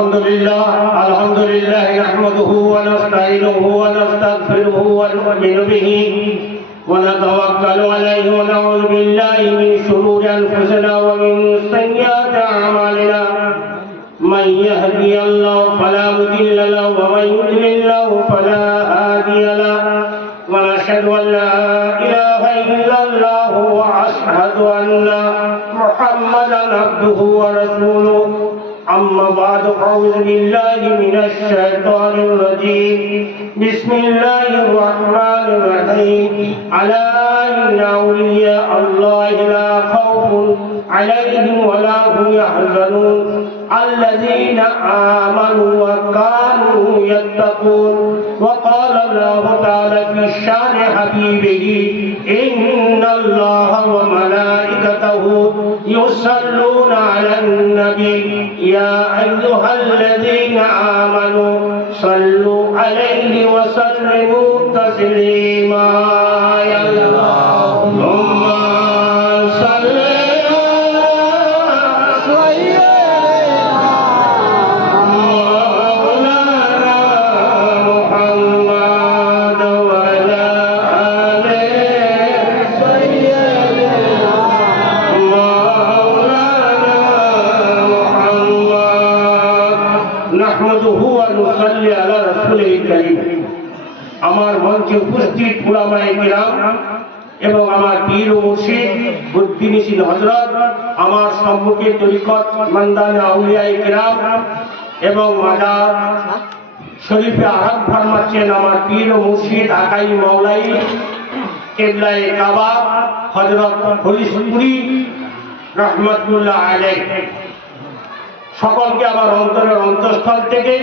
الحمد لله نحمده ونستعينه ونستغفره ونؤمن به ونتوكل عليه ونعوذ بالله من شرور انفسنا ومن سيئات اعمالنا من يهدي الله فلا مضل له ومن يضلل له فلا هادي له ونشهد ان لا اله الا الله واشهد ان محمدا عبده ورسوله أما بعد أعوذ بالله من الشيطان الرجيم بسم الله الرحمن الرحيم ألا إن أولياء الله لا خوف عليهم ولا هم يحزنون الذين آمنوا وكانوا يتقون وقال الله تعالى في شان حبيبه إن الله وملائكته يصلون على النبي يا أيها الذين آمنوا صلوا عليه وسلموا تسليما يا اللهم صل আমার মঞ্চে উপস্থিত উলামায়ে কিরাম এবং আমার পীর ও মুর্শিদ বুদ্ধিনিশীন হযরত, আমার সম্মুখে তরিকত মানদানে আউলিয়ায়ে কিরাম এবং মাজার শরীফে আরাম ফরমাচ্ছেন আমার পীর ও মুর্শিদ আকাই মাওলাই কিবলায়ে কাবা হযরত ফরিদপুরি রাহমাতুল্লাহ আলাইহি। সকলকে আমার অন্তরের অন্তঃস্থল থেকে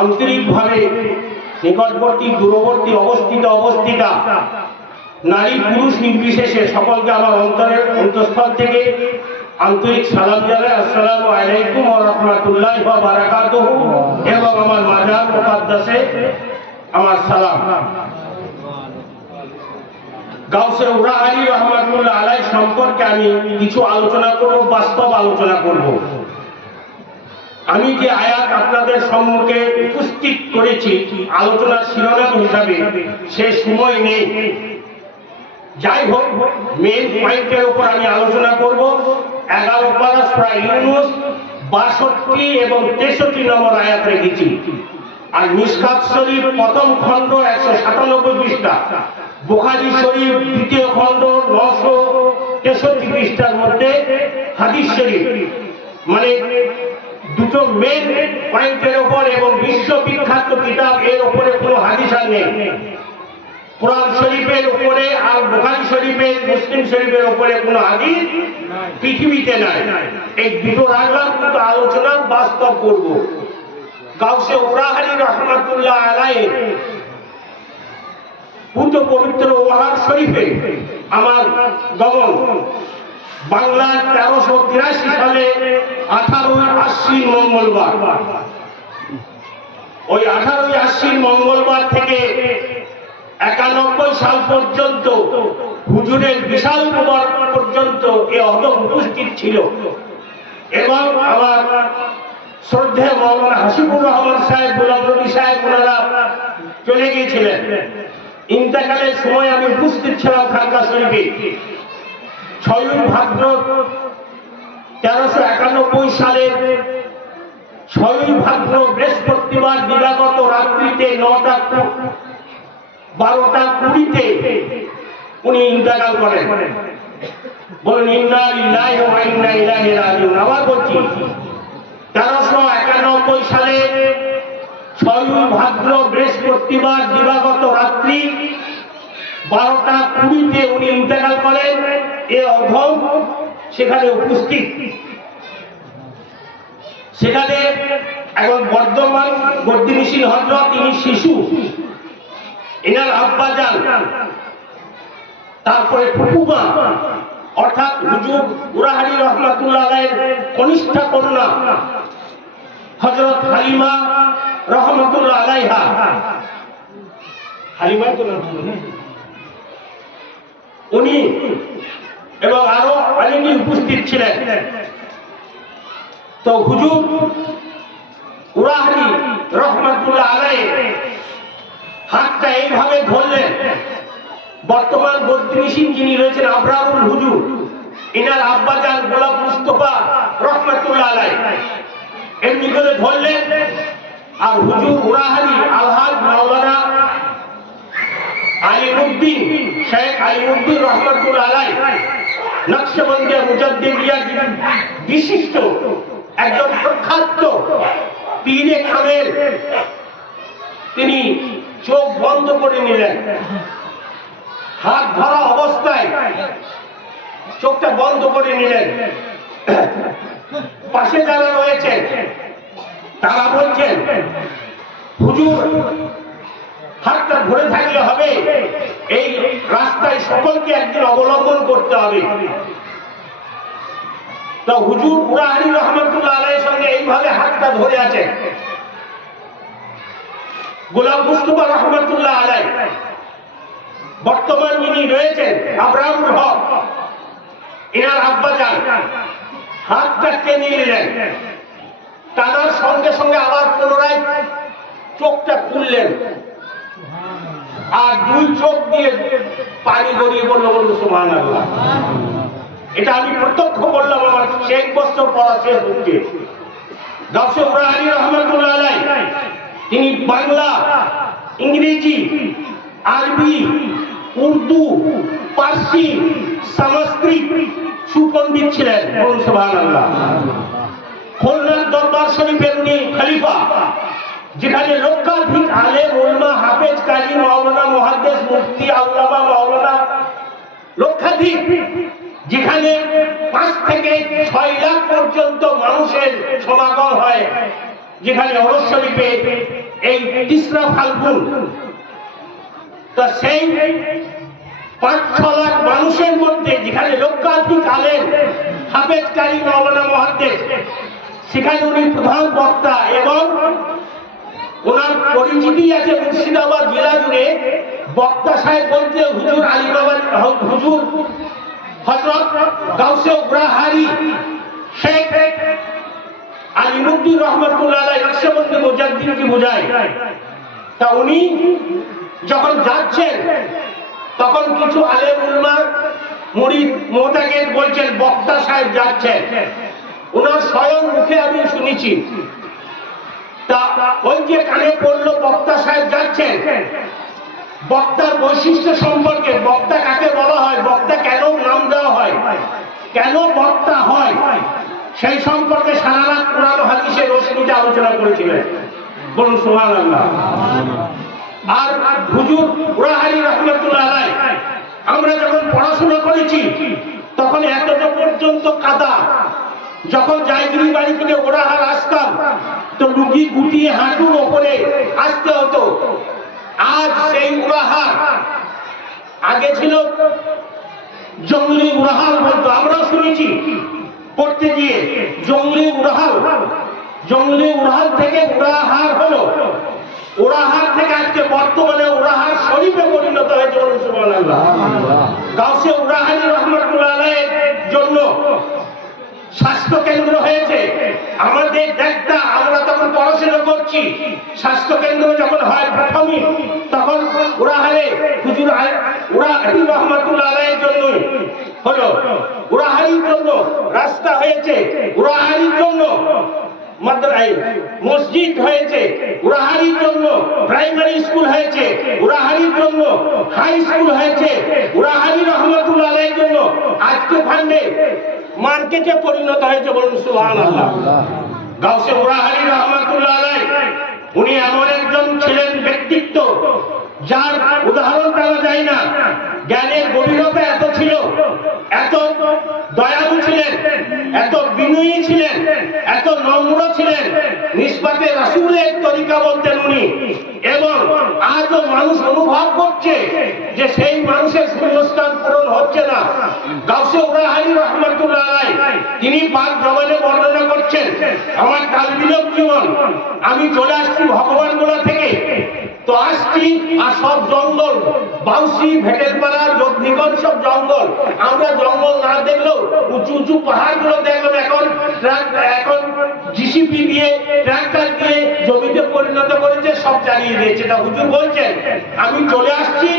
আন্তরিকভাবে নিকটবর্তী দূরবর্তী অবস্থিতা নারী পুরুষ নির্বিশেষে সকলকে আমার অন্তরের অন্তঃস্থল থেকে আন্তরিক সালাম জানাই। আসসালামু আলাইকুম ওয়া রাহমাতুল্লাহি ওয়া বারাকাতুহু। এবং আমার মাজার মুকাদ্দাসে আমার সালাম। গাউসে উরা আলী রাহমাতুল্লাহ আলাইহি সম্পর্কে আমি কিছু আলোচনা করব, বাস্তব আলোচনা করব। আমি যে আয়াত আপনাদের সম্মুখে উপস্থিত করেছি আলোচনার শিরোনাম হিসাবে, সে সময় নেই। যাই হোক, মেন পয়েন্টের উপর আমি আলোচনা করব। 11 পারা সূরা ইউনূস 62 এবং 63 নম্বর আয়াত রেখেছি। আর মিশকাত শরীফ প্রথম খণ্ড 197 পৃষ্ঠা, বুখারী শরীফ দ্বিতীয় খণ্ড 963 পৃষ্ঠার মধ্যে হাদিস শরীফ, মানে দুটো মেন পয়েন্টের উপর এবং বিশ্ববিখ্যাত কিতাব এর উপরে কোনো হাদিস আর নেই। কোরআন শরীফের উপরে আর বুখারী শরীফের, মুসলিম শরীফের উপরে কোনো হাদিস পৃথিবীতে নাই। এই দুটো রাখলাম, কিন্তু আলোচনা বাস্তব করব। গাউসে উরাহারি রাহমাতুল্লাহ আলাইহি পুত পবিত্র ওয়াহাব শরীফে আমার গমন বাংলা 1383 সালে 18ই আশ্বিন মঙ্গলবার। ওই 18ই আশ্বিন মঙ্গলবার থেকে 91 সাল পর্যন্ত হুজুরের বিশাল কুবার পর্যন্ত এ অদম উপস্থিত ছিল। এবং আমার শ্রদ্ধেয় মাওলানা হাসিবুর রহমান সাহেব, গোলাম নবী সাহেব, ওনারা চলে গিয়েছিলেন। ইন্তেকালের সময় আমি উপস্থিত ছিলাম খানকা শরীফে। 6ই ভাদ্র 1391 সালের 6ই ভাদ্র বৃহস্পতিবার দিবাগত রাত্রিতে 12:20 উনি ইন্তেকাল করেন। বলেন ইন্না লিল্লাহি ওয়া ইন্না ইলাইহি রাজিউন। আবার বলছি, 1391 সালে 6ই ভাদ্র বৃহস্পতিবার দিবাগত রাত্রি 12:20 উনি ইন্তেকাল করেন। এ অধম সেখানে উপস্থিত। সেখানে এখন বর্ধমান বুদ্ধিনিশীন হযরত, তিনি শিশু, এনার আব্বাজান, তারপরে ফুফুমা অর্থাৎ হুজুর উরাহারি রহমাতুল্লাহ আলাইহির কনিষ্ঠ কন্যা হযরত হালিমা রহমাতুল্লাহ আলাইহা, হালিমা তো নাম উনি এবং আরো অনেকে উপস্থিত ছিলেন। তো হুজুর বর্তমান বদ্রিশিন যিনি রয়েছেন আবরারুল হুজুর, ইনার আব্বাজান গোলাপ মুস্তফা রহমাতুল্লাহ আলাইহি এমনি করে ধরলেন। আর হুজুর উরাহারি আলহাজ মাওলানা আলিমউদ্দিন শেখ আলিমউদ্দিন রহমাতুল্লাহ আলাইহি নকশবন্দিয়া মুজাদ্দিদিয়া বিশিষ্ট একজন প্রখ্যাত পীরে কামেল, তিনি চোখ বন্ধ করে নিলেন, হাত ধরা অবস্থায় চোখটা বন্ধ করে নিলেন। পাশে যারা রয়েছেন তারা বলছেন, হুজুর হাতটা ধরে থাকলে হবে, এই রাস্তায় সকলকে একদিন অবলম্বন করতে হবে। তো হুজুর উরাহারি রহমাতুল্লাহ আলাইহির সঙ্গে এইভাবে হাতটা ধরে আছেন। গোলাম মুস্তফা রহমাতুল্লাহ আলাইহি বর্তমান যিনি রয়েছেন আবরারুল হক, এনার আব্বাজান হাতটা টেনে নিলেন, টানার সঙ্গে সঙ্গে আবার পুনরায় চোখটা খুললেন, আর দুই চোখ দিয়ে পানি গড়িয়ে পড়লো। বলল সুবহানাল্লাহ। এটা আমি প্রত্যক্ষ করলাম, আমার 6 বছর পড়া শেষ হচ্ছে। গাউসে উরাহারি রহমাতুল্লাহ আলাইহি তিনি বাংলা, ইংরেজি, আরবি, উর্দু, পার্সি, সংস্কৃত সুপণ্ডিত ছিলেন। বলুন সুবহানাল্লাহ। খুলনার দরবার শরীফের উনি খলিফা, যেখানে লক্ষাধিক আলেম উলামা হাফেজ কাজী মাওলানা মুহাদ্দিস মুফতি আল্লামা মাওলানা লক্ষাধিক, যেখানে 5 থেকে 6 লাখ পর্যন্ত মানুষের সমাগম হয়, যেখানে ওরস শরীফে এই তিসরা ফাল্গুন, তা সেই 5-6 লাখ মানুষের মধ্যে যেখানে লক্ষাধিক আলেম হাফেজ কাজী মাওলানা মুহাদ্দিস, সেখানে উনি প্রধান বক্তা এবং ওনার পরিচিতি আছে মুর্শিদাবাদ জেলা জুড়ে। বক্তা সাহেব বলতে হুজুর আলিবাবা হুজুর হযরত গাউসে উরাহারি শেখ আলিমউদ্দিন রহমাতুল্লাহ আলাইহি নকশবন্দি মুজাদ্দিদকে বোঝায়। তা উনি যখন যাচ্ছেন তখন কিছু আলেম উলামা মুরিদ মুতাকিদ বলছেন বক্তা সাহেব যাচ্ছেন, ওনার স্বয়ং মুখে আমি শুনেছি। তা ওই যে কানে পড়লো বক্তা সাহেব যাচ্ছেন, বক্তার বৈশিষ্ট্য সম্পর্কে, বক্তা কাকে বলা হয়, বক্তা কেন নাম দেওয়া হয়, কেন বক্তা হয়, সেই সম্পর্কে সারা রাত কোরআন হাদিসের রশ্মিতে আলোচনা করেছিলেন। বলুন সুবহানাল্লাহ। আর হুজুর উরাহারি রহমাতুল্লাহ আলাইহি আমরা যখন পড়াশোনা করেছি তখন এতটা পর্যন্ত কাদা, যখন জায়গিরি বাড়ি থেকে ওরাহার আসতাম তো লুঙ্গি গুটিয়ে হাঁটুর ওপরে আসতে হতো। আজ সেই উরাহার, আগে ছিল জঙ্গলি উরাহাল বলতো, আমরাও শুনেছি পড়তে গিয়ে জঙ্গলি উরাহাল, জঙ্গলি উরাহাল থেকে উরাহার হলো, উরাহার থেকে আজকে বর্তমানে উরাহার শরীফে পরিণত হয়েছে। বলুন সুবহানাল্লাহ। গাউসে উরাহারি রহমাতুল্লাহ আলাইহির জন্য স্বাস্থ্য কেন্দ্র হয়েছে। আমাদের দেখতা, আমরা তখন পড়াশোনা করছি, স্বাস্থ্য কেন্দ্র যখন হয় প্রথমে, তখন উরাহারে হুজুর উরাহারি রহমাতুল্লাহ আলাইহির জন্য হলো, উরাহারির জন্য রাস্তা হয়েছে, উরাহারির জন্য মসজিদ হয়েছে, উরাহারির জন্য প্রাইমারি স্কুল হয়েছে, উরাহারির জন্য হাই স্কুল হয়েছে, উরাহারি রহমাতুল্লাহ আলাইহির জন্য আজকে ফান্ডে মার্কেটে পরিণত হয়েছে। বলুন সুবহানাল্লাহ। গাউসে উরাহারি রহমাতুল্লাহ আলাইহি উনি এমন একজন ছিলেন ব্যক্তিত্ব যার উদাহরণ দেওয়া যায় না। জ্ঞানের গভীরতা এত ছিল, এত দয়ালু ছিলেন, এত বিনয়ী ছিলেন, এত নম্র ছিলেন, নিসবতে রাসূলের তরিকা বলতেন উনি। এবং আজও মানুষ অনুভব করছে যে সেই মানুষের শূন্যস্থান পূরণ হচ্ছে না। গাউসে উরাহারি রহমাতুল্লাহ আলাইহি তিনি পাক জবানে বর্ণনা করছেন, আমার কালবিলক জীবন, আমি চলে আসছি ভগবানগোলা থেকে, তো আসছি আর সব জঙ্গল, বাউসি, ভেটেলপাড়া, যোগনিগঞ্জ সব জঙ্গল। আমরা জঙ্গল না দেখলেও উঁচু উঁচু পাহাড়গুলো দেখলাম এখন জিসিপি দিয়ে ট্রাক্টর দিয়ে জমিতে পরিণত করেছে, সব চালিয়ে দিয়েছে। তা হুজুর বলছে বলছেন আমি চলে আসছি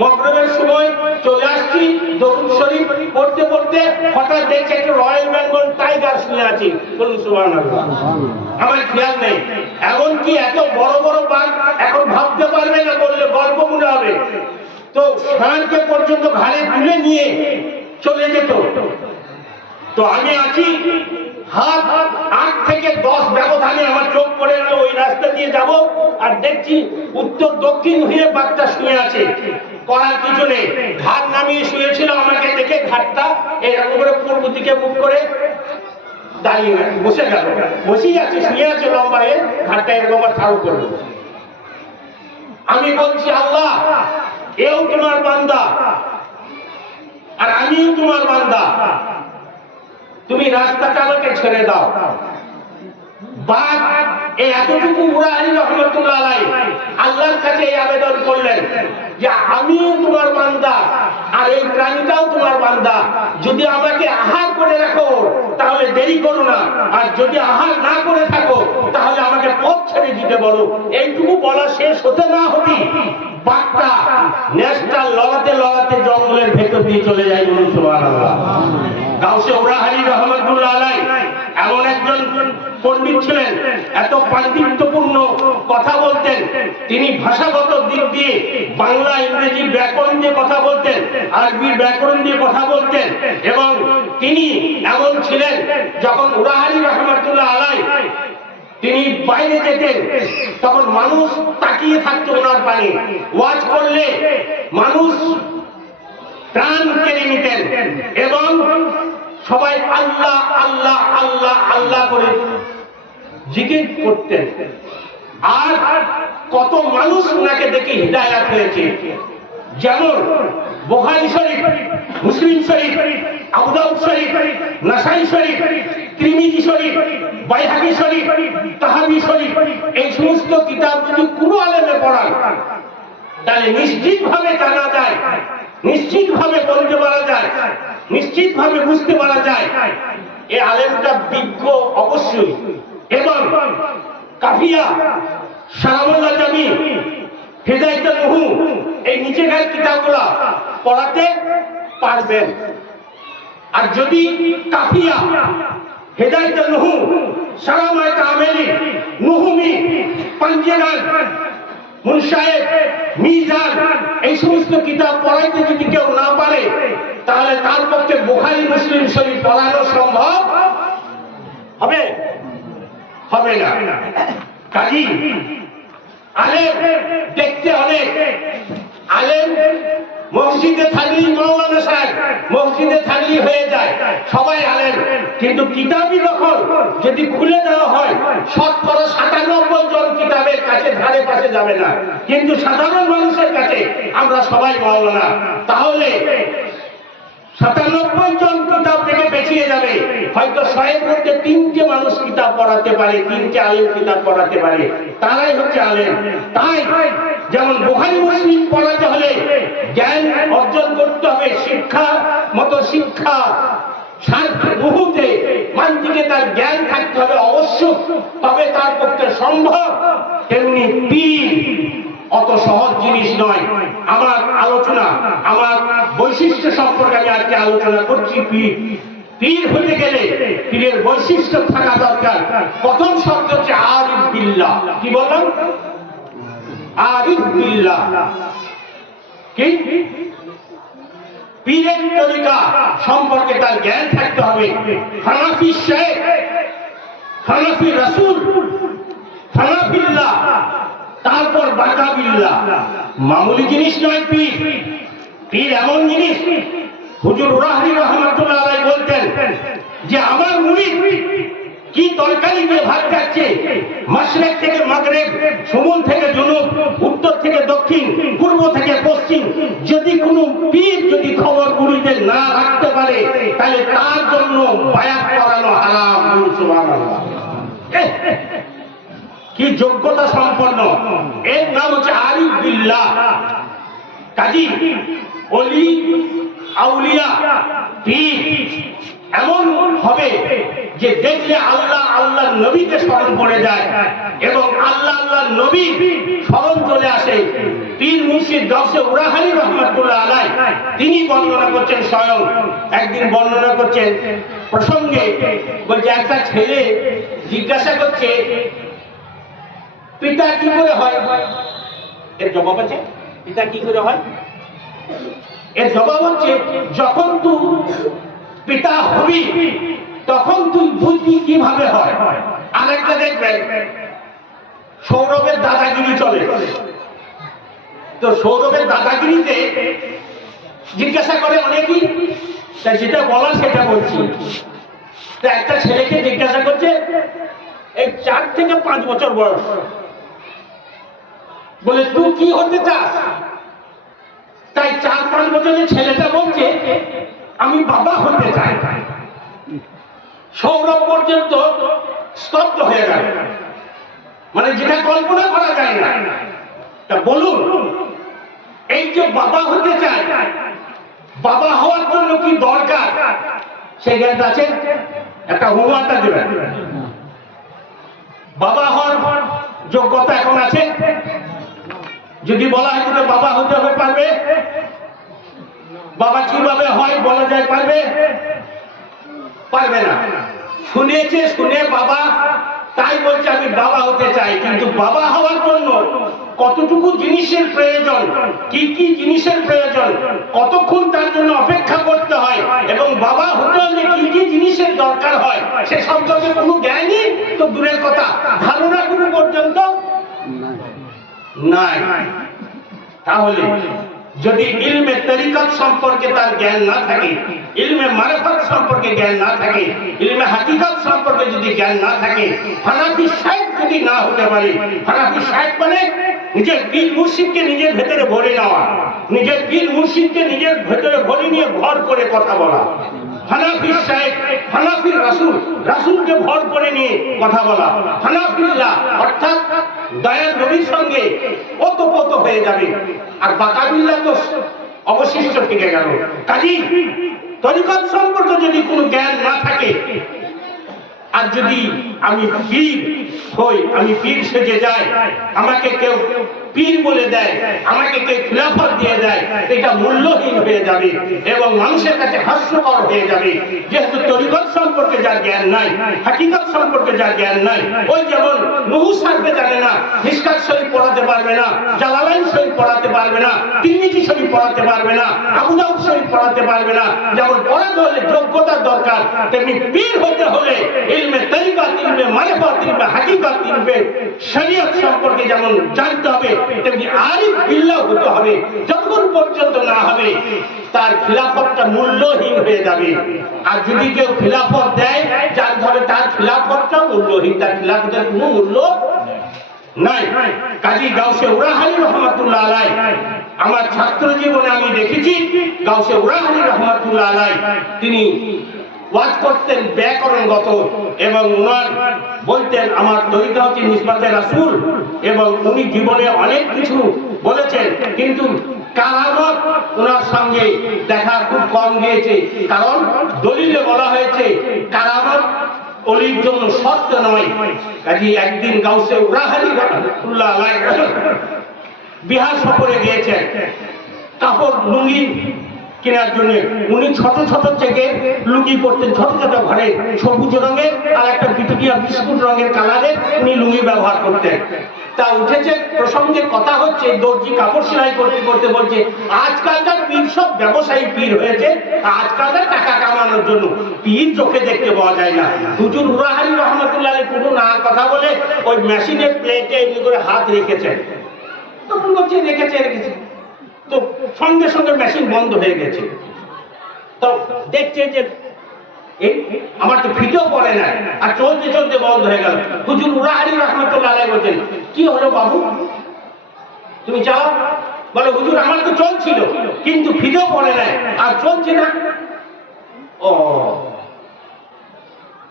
মাগরিবের সময় চলে আসছি দরুদ শরীফ পড়তে পড়তে হঠাৎ দেখছি একটা রয়্যাল বেঙ্গল টাইগার শুয়ে আছে, বলুন সুবহানাল্লাহ। আমার খেয়াল নেই, এমনকি এত বড় বড় বাঘ এখন ভাবতে পারবে না, বললে গল্প মনে হবে। তো ষাঁড়কে পর্যন্ত ঘাড়ে তুলে নিয়ে চলে যেত। তো আমি আছি হাত 8 থেকে 10 ব্যবধানে আমার চোখ পড়ে গেল, ওই রাস্তা দিয়ে যাব আর দেখছি উত্তর দক্ষিণ হয়ে বাঘটা শুয়ে আছে। করার কিছু নেই, ঘাট নামিয়ে শুয়েছিল, আমাকে দেখে ঘাটটা এরকম করে পূর্ব দিকে মুখ করে দাঁড়িয়ে বসে গেল, বসেই আছে, শুয়ে আছে লম্বা হয়ে, ঘাটটা এরকম ঠাড়ো করলো। আমি বলছি আল্লাহ এও তোমার বান্দা আর আমিও তোমার বান্দা, তুমি রাস্তাটা আমাকে ছেড়ে দাও। বাঘ এই এতটুকু উরা আলী রহমতুল্লাহ আলাইহি আল্লাহর কাছে এই আবেদন করলেন যে আমিও তোমার বান্দা আর এই প্রাণীটাও তোমার বান্দা, যদি আমাকে আহার করে রাখো তাহলে দেরি করো না, আর যদি আহার না করে থাকো তাহলে আমাকে পথ ছেড়ে দিতে বলো। এইটুকু বলা শেষ হতে না হতেই বাঘটা নেশটা লড়াতে লড়াতে জঙ্গলের ভেতর দিয়ে চলে যায়, বলুন সুবহানাল্লাহ। গাউসে উরা আলী রহমতুল্লাহ আলাইহি এমন একজন পণ্ডিত ছিলেন, এত পাণ্ডিত্যপূর্ণ কথা বলতেন, তিনি ভাষাগত দিক দিয়ে বাংলা ইংরেজি ব্যাকরণ দিয়ে কথা বলতেন, আরবি ব্যাকরণ দিয়ে কথা বলতেন, এবং তিনি এমন ছিলেন যখন উরা আলী রহমতুল্লাহ আলাইহি তিনি বাইরে যেতেন তখন মানুষ তাকিয়ে থাকতো ওনার পানে, ওয়াজ করলে মানুষ প্রাণ কেড়ে নিতেন এবং সবাই আল্লাহ আল্লাহ আল্লাহ আল্লাহ করে জিকির করতেন। আর কত মানুষ ওনাকে দেখে হিদায়াত হয়েছে, যেমন বুখারী শরীফ, মুসলিম শরীফ, আবু দাউদ শরীফ, নাসাই শরীফ, তিরমিজি শরীফ, বাইহাকী শরীফ, তাহাবী শরীফ, এই সমস্ত কিতাব যদি কোনো আলেমে পড়ান তাহলে নিশ্চিতভাবে জানা যায়, নিশ্চিতভাবে বলতে পারা যায়, নিশ্চিতভাবে বুঝতে পারা যায় এই আলেমটা বিজ্ঞ অবশ্যই। এবং কাফিয়া, শারামুল্লাহ জামি, হিদায়াতুন নুহু, এই নিচেকার কিতাবগুলো পড়াতে পারবেন। আর যদি কাফিয়া, হিদায়াতুন নুহু, শারামায়ে কামেলি, নুহুমি, পাঞ্জেগান, মুনশায়েদ, মিজান, এই সমস্ত কিতাব পড়াইতে যদি কেউ না পারে তাহলে তার পক্ষে বুখারী মুসলিম শরীফ পড়ানো সম্ভব হবে হবে না। কাজী আলেম দেখতে অনেক, আলেম মসজিদে থাকলেই মাওলানা সাহেব, মসজিদে থাকলেই হয়ে যায় সবাই আলেম, কিন্তু কিতাবই যখন যদি খুলে দেওয়া হয় শতকরা ৯৭ জন কিতাবের কাছে ধারে পাশে যাবে না, কিন্তু সাধারণ মানুষের কাছে আমরা সবাই মাওলানা। তাহলে ৯৭ জন কিতাব থেকে বেঁচিয়ে যাবে, হয়তো ১০০-এর মধ্যে ৩টে মানুষ কিতাব পড়াতে পারে, ৩টে আলেম কিতাব পড়াতে পারে, তারাই হচ্ছে আলেম। তাই যেমন বুখারী মুসলিম পড়াতে হলে জ্ঞান অর্জন করতে হবে, শিক্ষা মতো শিক্ষা মুহূর্তে মানটিকে তার জ্ঞান থাকতে হবে অবশ্য, তবে তার পক্ষে সম্ভব। তেমনি পীর অত সহজ জিনিস নয়। আমার আলোচনা, আমার বৈশিষ্ট্য সম্পর্কে আমি আজকে আলোচনা করছি। পীর হতে গেলে পীরের বৈশিষ্ট্য থাকা দরকার। প্রথম শব্দ হচ্ছে আরিফ বিল্লাহ। কি বললাম? আরিফ বিল্লাহ। কি? পীরের তরিকা সম্পর্কে তার জ্ঞান থাকতে হবে। হানাফি শেখ, হানাফি রাসূল, হানাফিল্লাহ, তারপর বাকাবিল্লাহ। মামুলি জিনিস নয় পীর। পীর এমন জিনিস, হুজুর উরাহরি রহমাতুল্লাহ আলাইহি বলতেন যে আমার মুরিদ কি তরকারি দিয়ে ভাত খাচ্ছে, মাশরিক থেকে মাগরিব, শুমুল থেকে জুনুব, উত্তর থেকে দক্ষিণ, পূর্ব থেকে পশ্চিম, যদি কোনো পীর যদি খবর মুরিদের না রাখতে পারে তাহলে তার জন্য বায়াত করানো হারাম। সুবহানাল্লাহ। কি যোগ্যতা সম্পন্ন, এর নাম হচ্ছে আরিফ বিল্লাহ। কাজী ওলি আউলিয়া পীর এমন হবে যে দেখলে আল্লাহ আল্লাহ নবীকে স্মরণ করে যায় এবং আল্লাহ আল্লাহ আল্লাহর নবী স্মরণ চলে আসে। পীর মুর্শিদ গাউসে উরাহানি রহমাতুল্লাহ আলাইহি তিনি বর্ণনা করছেন, স্বয়ং একদিন বর্ণনা করছেন প্রসঙ্গে, বলছে একটা ছেলে জিজ্ঞাসা করছে পিতা কি করে হয়। এর জবাব আছে পিতা কি করে হয়। এর জবাব হচ্ছে যখন তুই পিতা হবি তখন তুই বুঝবি কিভাবে হয়। আরেকটা দেখবেন সৌরভের দাদাগিরি চলে, তো সৌরভের দাদাগিরিতে জিজ্ঞাসা করে অনেকেই, তাই যেটা বলার সেটা বলছি। তা একটা ছেলেকে জিজ্ঞাসা করছে এই 4 থেকে 5 বছর বয়স, বলে তুই কি হতে চাস। তাই 4-5 বছরের ছেলেটা বলছে আমি বাবা হতে চাই। সৌরভ পর্যন্ত স্তব্ধ হয়ে গেল, মানে যেটা কল্পনা করা যায় না। তা বলুন এই যে বাবা হতে চায়, বাবা হওয়ার জন্য কি দরকার সে জ্ঞান আছে? একটা হুমাটা দেবেন। বাবা হওয়ার যোগ্যতা এখন আছে? যদি বলা হয় যে বাবা হতে হবে, পারবে? বাবা কিভাবে হয় বলা যায়, পারবে? পারবে না। শুনেছে, শুনে বাবা তাই বলছে আমি বাবা হতে চাই, কিন্তু বাবা হওয়ার জন্য কতটুকু জিনিসের প্রয়োজন, কি কি জিনিসের প্রয়োজন, কতক্ষণ তার জন্য অপেক্ষা করতে হয়, এবং বাবা হতে হলে কি কি জিনিসের দরকার হয় সে সম্পর্কে কোনো জ্ঞানই তো দূরের কথা, ধারণা কোনো পর্যন্ত নাই। তাহলে যদি ইলমে তরিকত সম্পর্কে তার জ্ঞান না থাকে, ইলমে মারিফত সম্পর্কে জ্ঞান না থাকে, ইলমে হাকিকত সম্পর্কে যদি জ্ঞান না থাকে, হানাফি শাইখ যদি না হতে পারে, হানাফি শাইখ মানে নিজের পীর মুর্শিদকে নিজের ভেতরে ভরে নেওয়া, নিজের পীর মুর্শিদকে নিজের ভেতরে ভরে নিয়ে ভর করে কথা বলা। হানাফি শাইখ, হানাফি রাসূল, রাসূলকে ভর করে নিয়ে কথা বলা। হানাফিল্লাহ অর্থাৎ দয়াল নবীর সঙ্গে ওতপ্রোত হয়ে যাবে, আর বাকাবিল্লাহ তো অবশিষ্ট থেকে গেল। কাজী তরিকত সম্পর্কে যদি কোনো জ্ঞান না থাকে, আর যদি আমি পীর হই, আমি পীর সেজে যাই, আমাকে কেউ পীর বলে দেয়, আমাকে কেউ খিলাফত দিয়ে দেয়, এটা মূল্যহীন হয়ে যাবে এবং মানুষের কাছে হাস্যকর হয়ে যাবে। যেহেতু তরিকত সম্পর্কে যার জ্ঞান নাই, হাকিকত সম্পর্কে যার জ্ঞান নাই, ওই যেমন নুহু সারফে জানে না, মিশকাত শরীফ পড়াতে পারবে না, জালালাইন শরীফ পড়াতে পারবে না, তিরমিজি শরীফ পড়াতে পারবে না, আবু দাউদ শরীফ পড়াতে পারবে না, যেমন পড়াতে হলে যোগ্যতার দরকার, তেমনি পীর হতে হলে ইলমে তরিকত, ইলমে মারিফত, ইলমে হাকিকত, ইলমে শরীয়ত সম্পর্কে যেমন জানতে হবে, তেমনি আরিফ বিল্লাহ হতে হবে। যতক্ষণ পর্যন্ত না হবে তার খিলাফতটা মূল্যহীন হয়ে যাবে। আর যদি কেউ খিলাফত দেয়, জানতে হবে তার খিলাফতটা মূল্যহীন, তার খিলাফতের কোনো মূল্য নাই। কাজী গাউসে উরাহানি রহমাতুল্লাহ আলাইহি, আমার ছাত্র জীবনে আমি দেখেছি গাউসে উরাহানি রহমাতুল্লাহ আলাইহি তিনি ওয়াজ করতেন ব্যাকরণগত, এবং উনার বলতেন আমার তরিকা হচ্ছে নিসবতে রাসূল, এবং উনি জীবনে অনেক কিছু বলেছেন, কিন্তু কারামত ওনার সঙ্গে দেখা খুব কম গিয়েছে। কারণ দলিলে বলা হয়েছে কারামত অলির জন্য শর্ত নয়। কাজী একদিন গাউসে উরাহানি রহমাতুল্লাহ আলাইহি বিহার সফরে গিয়েছেন কাপড় লুঙ্গি কেনার জন্য। উনি ছোট ছোট থেকে লুঙ্গি পরতেন, ছোট ছোট ঘরে সবুজ রঙের আর একটা বিটুটিয়া বিস্কুট রঙের কালারের উনি লুঙ্গি ব্যবহার করতেন। তা উঠেছে প্রসঙ্গে কথা হচ্ছে, দর্জি কাপড় সেলাই করতে করতে বলছে আজকালকার পীর সব ব্যবসায়ী পীর হয়েছে, আজকালকার টাকা কামানোর জন্য পীর চোখে দেখতে পাওয়া যায় না। হুজুর উরাহানি রহমাতুল্লাহ আলাইহি পুরো না কথা বলে ওই মেশিনের প্লেটে এমনি করে হাত রেখেছেন, তখন বলছে রেখেছে, তো সঙ্গে সঙ্গে মেশিন বন্ধ হয়ে গেছে। তো দেখছে যে আমার তো ফিটেও পড়ে না, আর চলতে চলতে বন্ধ হয়ে গেল। হুজুর উরাহানি রহমাতুল্লাহ আলাইহি বলছেন কি হলো বাবু, তুমি চালাও? বলে হুজুর আমার তো চলছিল, কিন্তু ফিটেও পড়ে না আর চলছে না। ও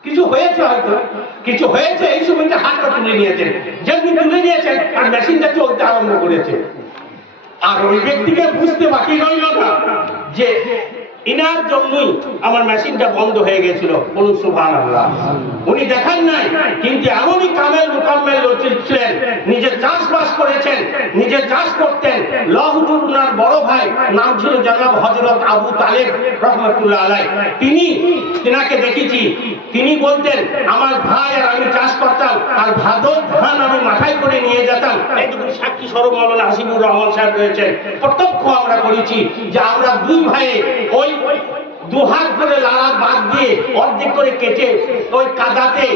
কিছু হয়েছে, হয়তো কিছু হয়েছে। এই সময়টা হাতটা তুলে নিয়েছেন, যেমনি তুলে নিয়েছেন আর মেশিনটা চলতে আরম্ভ করেছে। আর ওই ব্যক্তিকে বুঝতে বাকি রইল না যে ইনার জন্যই আমার মেশিনটা বন্ধ হয়ে গেছিল। বলুন সুবহানাল্লাহ। উনি দেখান নাই, কিন্তু এমনই কামেল মুকাম্মেল ছিলেন, নিজের জান করেছেন, নিজে চাষ করতেন। হুজুর উনার বড় ভাই নাম ছিল জনাব হযরত আবু তালেব রহমাতুল্লাহ আলাইহি। তিনাকে দেখেছি, তিনি বলতেন আমার ভাই আর আমি চাষ করতাম, আর ভাদর ধান আমি মাথায় করে নিয়ে যেতাম। এইটুকু সাক্ষী স্বরূপ মাওলানা হাসিবুর রহমান সাহেব রয়েছেন। প্রত্যক্ষ আমরা করেছি যে আমরা দুই ভাইয়ে ওই দুহাত করে লাড়া বাদ দিয়ে অর্ধেক করে কেটে ওই কাদাতে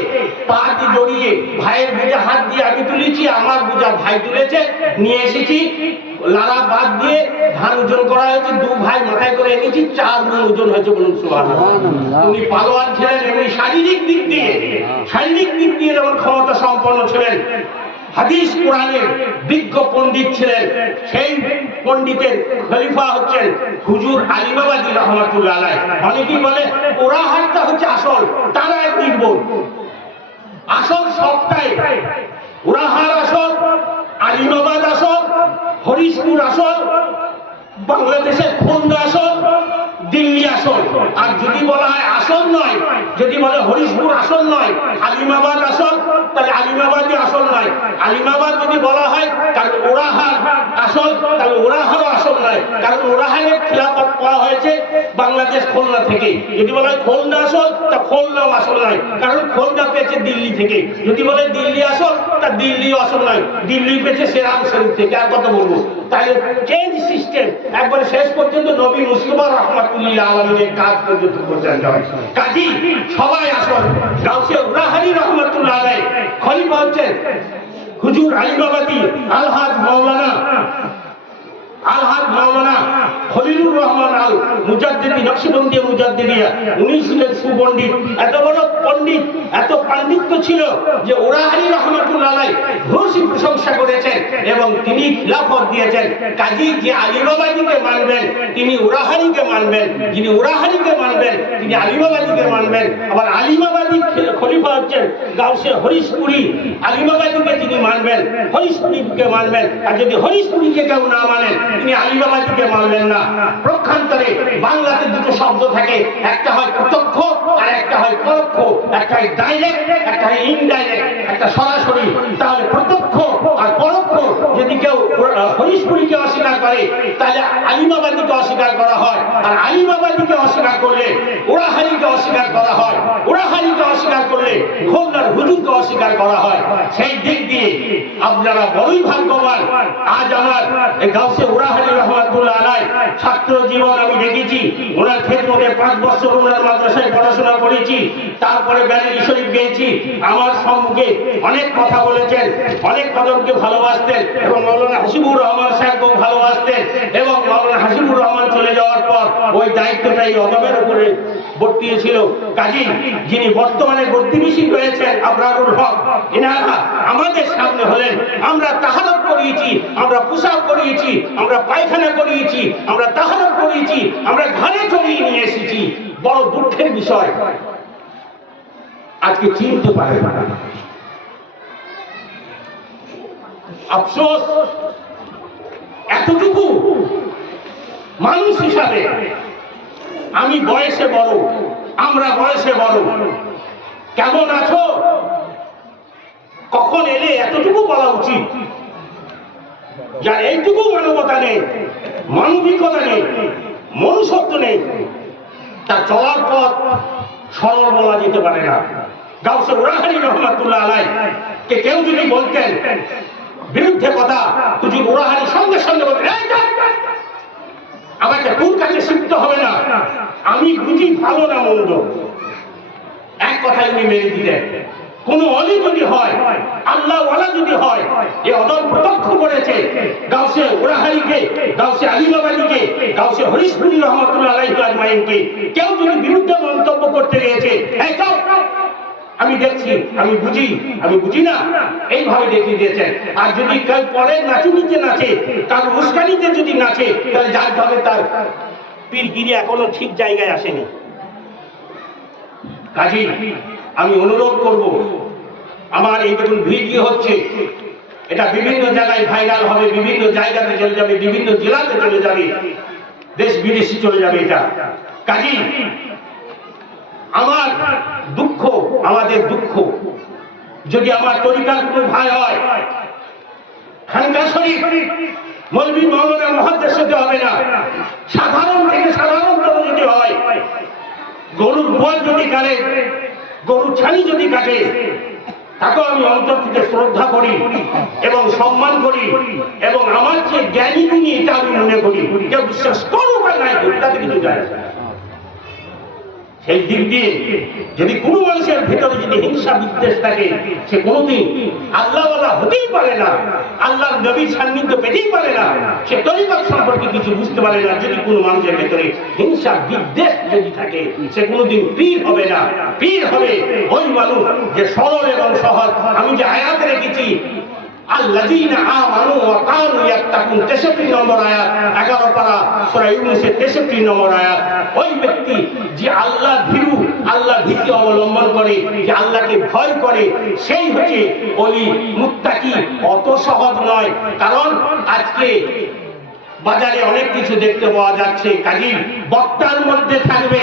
পা দিয়ে জড়িয়ে ভাইয়ের বুঝে হাত দিয়ে আমি তুলেছি, আমার বুঝা ভাই তুলেছে, নিয়ে এসেছি। লাড়া বাদ দিয়ে ধান ওজন করা হয়েছে, দু ভাই মাথায় করে এনেছি, 4 মণ ওজন হয়েছে। বলুন সুবহানাল্লাহ। উনি পালোয়ান ছিলেন, এমনি শারীরিক দিক দিয়ে যেমন ক্ষমতা সম্পন্ন ছিলেন, হাদিস কোরআনের বিজ্ঞ পণ্ডিত ছিলেন। সেই পণ্ডিতের খলিফা হচ্ছেন হুজুর আলিমাবাদী রহমাতুল্লাহ আলাইহি। অনেকেই বলে ওরা হাতটা হচ্ছে আসল, তারা এক নির্ভুল। আসল সবটাই ওরাহার আসল, আলিমাবাদ আসল, হরিশপুর আসল, বাংলাদেশের খুলনা আসল, দিল্লি আসল। আর যদি বলা হয় আসল নয়, যদি বলে হরিশপুর আসল নয়, আলিমাবাদ আসল, তাহলে আলিমাবাদই আসল নয়। আলিমাবাদ যদি বলা হয় তাহলে ওরাহার আসল, তাহলে ওরাহারও আসল নয়, কারণ ওরাহারের খিলাফত করা হয়েছে বাংলাদেশ খুলনা থেকে। যদি বলা হয় খুলনা আসল, তা খুলনাও আসল নয়, কারণ খুলনা পেয়েছে দিল্লি থেকে। যদি বলে দিল্লি আসল, তা দিল্লিও আসল নয়, দিল্লি পেয়েছে সেরাম শরীফ থেকে। আর কত বলবো? তাহলে চেঞ্জ সিস্টেম একবারে শেষ পর্যন্ত নবী মুস্তাফা রাহমাতুল্লাহ আলাইহির কাজ পর্যন্ত পৌঁছানো হয়। কাজী সবাই আসল। গাউসে উরাহারি রহমাতুল্লাহ আলাইহি খলিফা হচ্ছেন হুজুর আলিমাবাদী আলহাজ মাওলানা খলিলুর রহমান আল মুজাদ্দিদি নকশবন্দি মুজাদ্দিদিয়া। উনি ছিলেন সুপণ্ডিত, এত বড় পণ্ডিত, এত পাণ্ডিত্য ছিল যে উরাহারি রহমাতুল্লাহ আলাইহি ঘোষী প্রশংসা করেছেন এবং তিনি খিলাফত দিয়েছেন। কাজী যে আলিমাবাদীকে মানবেন তিনি উরাহারিকে মানবেন, যিনি উরাহারিকে মানবেন তিনি আলিমাবাদীকে মানবেন। আবার আলিমাবাদী খলিফা হচ্ছেন গাউসে হরিশপুরি, আলিমাবাদীকে তিনি মানবেন, হরিশপুরিকে মানবেন। আর যদি হরিশপুরিকে কেউ না মানেন তিনি আলিমাবাদীকে মানলেন না। প্রক্ষান্তরে বাংলাতে দুটো শব্দ থাকে, একটা হয় প্রত্যক্ষ আর একটা হয় পরোক্ষ, একটা হয় ডাইরেক্ট, একটা হয় ইনডাইরেক্ট, একটা সরাসরি। তাহলে প্রত্যক্ষ আর পরোক্ষ যদি কেউ হরিশপুরিকে অস্বীকার করে তাহলে আলিমাবাদীকে অস্বীকার করা হয়, আর আলিমাবাদীকে অস্বীকার করলে উরাহারিকে অস্বীকার করা হয়, উরাহারিকে অস্বীকার করলে খুলনার হুজুরকে অস্বীকার করা হয়। সেই দিক দিয়ে আপনারা বড়ই ভাগ্যবান। আজ আমার এই গাউসে উরাহারি রহমাতুল্লাহ আলাইহি ছাত্র জীবন আমি দেখেছি। ওনার খেদমতে 5 বছর ওনার মাদ্রাসায় পড়াশোনা করেছি, তারপরে ব্যারেলি শরীফ গিয়েছি। আমার সম্মুখে অনেক কথা বলেছেন, অনেক কদমকে ভালোবাসতেন এবং মাওলানা হাসিবুর রহমান সাহেবকেও ভালোবাসতেন। এবং মাওলানা হাসিবুর রহমান চলে যাওয়ার পর ওই দায়িত্বটা এই অদমের উপরে বর্তিয়েছিল। কাজী যিনি বর্তমানে বর্তিবিশীল রয়েছেন আবরারুল হক, এনারা আমাদের সামনে হলেন। আমরা তাহারত করিয়েছি, আমরা পোশাক করিয়েছি, আমরা পায়খানা করিয়েছি, আমরা তাহারত করিয়েছি, আমরা ঘরে চড়িয়ে নিয়ে এসেছি। বড় দুঃখের বিষয় আজকে চিনতে পারে না। আফসোস এতটুকু মানুষ হিসাবে আমি বয়সে বড়, আমরা বয়সে বড়, কেমন আছো, কখন এলে, এতটুকু বলা উচিত। যার এইটুকু মানবতা নেই, মানবিকতা নেই, মনুষ্যত্ব নেই, তার চলার পথ সরল বলা যেতে পারে না। গাউসে উরাহারি রহমাতুল্লাহ আলাইহি কে কেউ যদি বলতেন বিরুদ্ধে কথা, হুজুর উরাহারি সঙ্গে সঙ্গে বলতেন আমাকে তোর কাছে শিখতে হবে না, আমি বুঝি ভালো না মন্দ। এক কথাই উনি মেরে দিতেন। কোন অলি যদি হয়, আল্লাহ ওয়ালা যদি হয়, এই অদল প্রত্যক্ষ করেছে গাউসে উরাহারিকে, গাউসে আলিমাবাদীকে, গাউসে হরিশপুরি রহমাতুল্লাহ আলাইহি আজমাইনকে কেউ যদি বিরুদ্ধে মন্তব্য করতে গিয়েছে, এই চল আমি দেখছি, আমি বুঝি না, এইভাবে দেখিয়ে দিয়েছেন। আর যদি কেউ পরে নাচুনিতে নাচে, তার উস্কানিতে যদি নাচে, তাহলে যার ভাবে তার পীরগিরি এখনো ঠিক জায়গায় আসেনি। কাজী আমি অনুরোধ করব, আমার এই দেখুন ভিডিও হচ্ছে, এটা বিভিন্ন জায়গায় ভাইরাল হবে, বিভিন্ন জায়গাতে চলে যাবে, বিভিন্ন জেলাতে চলে যাবে, দেশ বিদেশে চলে যাবে এটা। কাজী আমার দুঃখ, আমাদের দুঃখ, যদি আমার তরিকার কোনো ভাই হয়, খানকা শরীফ মৌলভী মাওলানা মুহাদ্দিস হতে হবে না, সাধারণ থেকে সাধারণতম যদি হয়, গরুর গোয়াল যদি কাটে, গরুর ছানি যদি কাটে, তাকেও আমি অন্তর থেকে শ্রদ্ধা করি এবং সম্মান করি এবং আমার যে জ্ঞানী গুণী এটা আমি মনে করি। কেউ বিশ্বাস করুক আর নাই করুক, তাতে কিছু যায় না। সেই দিক দিয়ে যদি কোনো মানুষের ভিতরে যদি হিংসা বিদ্বেষ থাকে, সে কোনোদিন আল্লাহওয়ালা হতেই পারে না, আল্লাহর নবীর সান্নিধ্য পেতেই পারে না, সে তরিকত সম্পর্কে কিছু বুঝতে পারে না। যদি কোনো মানুষের ভিতরে হিংসা বিদ্বেষ যদি থাকে, সে কোনোদিন পীর হবে না। পীর হবে ওই মানুষ যে সরল এবং সহজ। আমি যে আয়াতে রেখেছি আল্লাযীনা আমানু ওয়া কানু ইয়াত্তাকুন, 63 নম্বর আয়াত, 11 পারা সূরা ইউনূসের 63 নম্বর আয়াত। ওই ব্যক্তি যে আল্লাহ ভীরু, আল্লাহ ভীতি অবলম্বন করে, যে আল্লাহকে ভয় করে, সেই হচ্ছে ওলি মুত্তাকি। অত সহজ নয়, কারণ আজকে বাজারে অনেক কিছু দেখতে পাওয়া যাচ্ছে। কাজী বক্তার মধ্যে থাকবে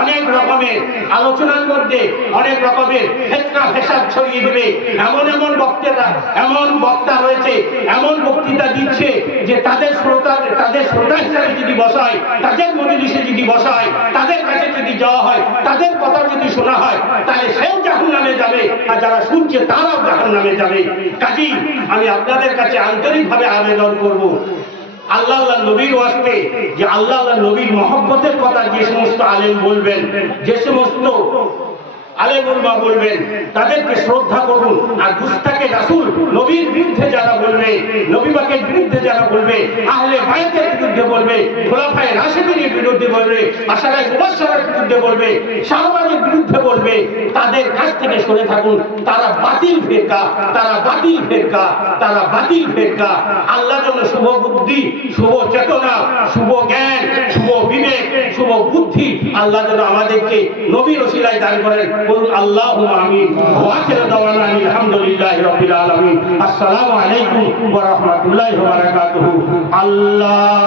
অনেক রকমের আলোচনার মধ্যে অনেক রকমের ফিতনা ফেসাদ ছড়িয়ে দেবে। এমন এমন বক্তা রয়েছে, এমন বক্তৃতা দিচ্ছে যে তাদের শ্রোতা হিসাবে যদি বসায়, তাদের মজলিসে যদি বসায়, তাদের কাছে যদি যাওয়া হয়, তাদের কথা যদি শোনা হয়, তাহলে সেও জাহান্নামে যাবে আর যারা শুনছে তারাও জাহান্নামে যাবে। কাজী আমি আপনাদের কাছে আন্তরিকভাবে আবেদন করব, আল্লাহ নবীর ওয়াস্তে, যে আল্লাহ নবীর মহব্বতের কথা যে সমস্ত আলেম বলবেন, যে সমস্ত আলেম উলামা বলবেন, তাদেরকে শ্রদ্ধা করুন। আর গুস্তাকে রাসূল, নবীর বিরুদ্ধে যারা বলবে, নবী পাকের বিরুদ্ধে যারা বলবে, আহলে বায়তের বিরুদ্ধে বলবে, খোলাফায়ে রাশিদিনের বিরুদ্ধে বলবে, আশারায়ে মুবাশশারার বিরুদ্ধে বলবে, শাহবাজের বিরুদ্ধে বলবে, তাদের কাছ থেকে সরে থাকুন। তারা বাতিল ফিরকা, তারা বাতিল ফিরকা, তারা বাতিল ফিরকা। আল্লাহ যেন শুভ বুদ্ধি, শুভ চেতনা, শুভ জ্ঞান, শুভ বিবেক, শুভ বুদ্ধি আল্লাহ যেন আমাদেরকে নবীর ওসিলায় দান করেন। বলুন আল্লাহুম্মা আমিন। ওয়া আখিরু দাওয়ানা আলহামদুলিল্লাহি রাব্বিল আলামিন। আসসালামু আলাইকুম ওয়া রাহমাতুল্লাহি ওয়া বারাকাতুহু। আল্লাহ